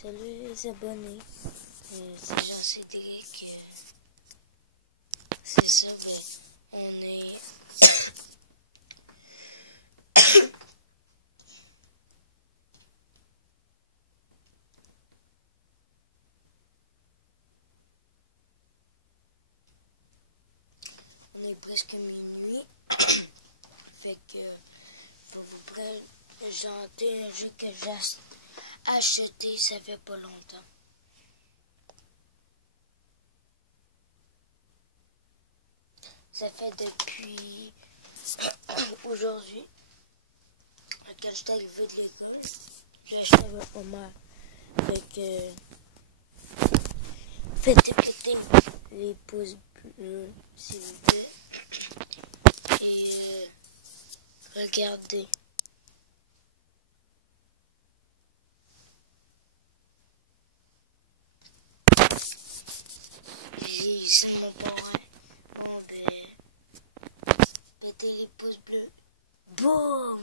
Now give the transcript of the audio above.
Salut les abonnés, c'est Jean-Cédric. C'est ça, on est... on est presque minuit. Fait que faut vous présenter un jeu que j'ai acheté, ça fait pas longtemps. Ça fait depuis aujourd'hui, quand j'étais arrivé de l'école, j'ai acheté avec ma mère. Fait que faites péter les pouces bleus s'il vous plaît. Et regardez. C'est mon parrain. Bon ben, pétez les pouces bleus. Boum!